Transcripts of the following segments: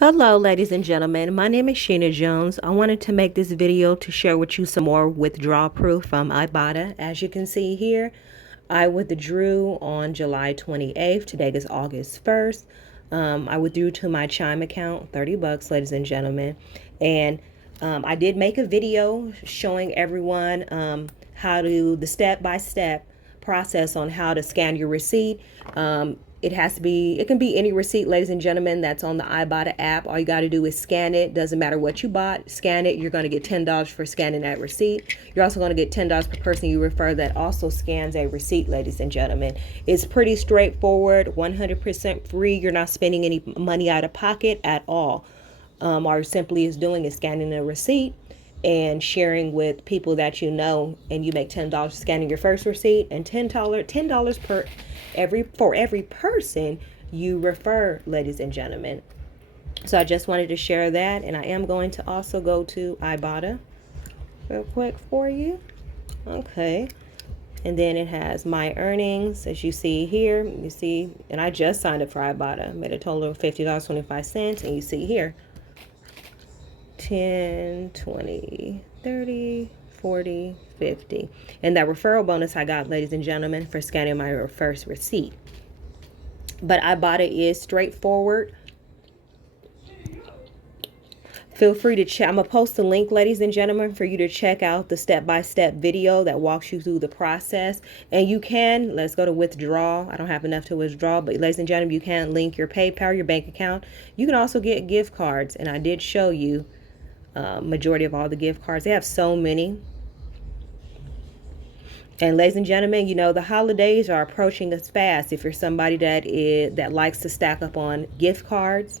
Hello, ladies and gentlemen. My name is Sheena Jones. I wanted to make this video to share with you some more withdrawal proof from ibotta. As you can see here, I withdrew on July 28th. Today is August 1st. I withdrew to my Chime account, 30 bucks, ladies and gentlemen. And I did make a video showing everyone how to, the step-by-step process on how to scan your receipt. It can be any receipt, ladies and gentlemen, that's on the ibotta app. All you got to do is scan it. Doesn't matter what you bought, scan it. You're going to get $10 for scanning that receipt. You're also going to get $10 per person you refer that also scans a receipt, ladies and gentlemen. It's pretty straightforward, 100% free. You're not spending any money out of pocket at all. All simply is doing is scanning a receipt and sharing with people that you know, and you make $10 scanning your first receipt, and $10 for every person you refer, ladies and gentlemen. So I just wanted to share that, and I am going to also go to ibotta real quick for you. Okay. And then it has my earnings, as you see here. You see, and I just signed up for ibotta, made a total of $50.25, and you see here 10, 20, 30, 40, 50. And that referral bonus I got, ladies and gentlemen, for scanning my first receipt. But ibotta is straightforward. Feel free to check. I'm going to post a link, ladies and gentlemen, for you to check out the step-by-step video that walks you through the process. And you can, let's go to withdraw. I don't have enough to withdraw, but ladies and gentlemen, you can link your PayPal, your bank account. You can also get gift cards. And I did show you majority of all the gift cards. They have so many. And ladies and gentlemen, you know, the holidays are approaching us fast. If you're somebody that likes to stack up on gift cards,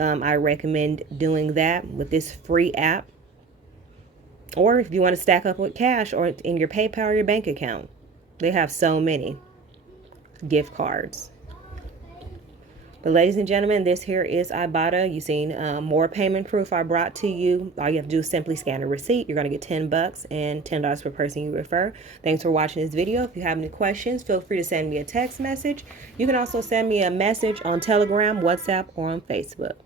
I recommend doing that with this free app. Or if you want to stack up with cash or in your PayPal or your bank account, they have so many gift cards. But ladies and gentlemen, this here is ibotta. You've seen more payment proof I brought to you. All you have to do is simply scan a receipt. You're going to get 10 bucks and $10 per person you refer. Thanks for watching this video. If you have any questions, feel free to send me a text message. You can also send me a message on Telegram, WhatsApp, or on Facebook.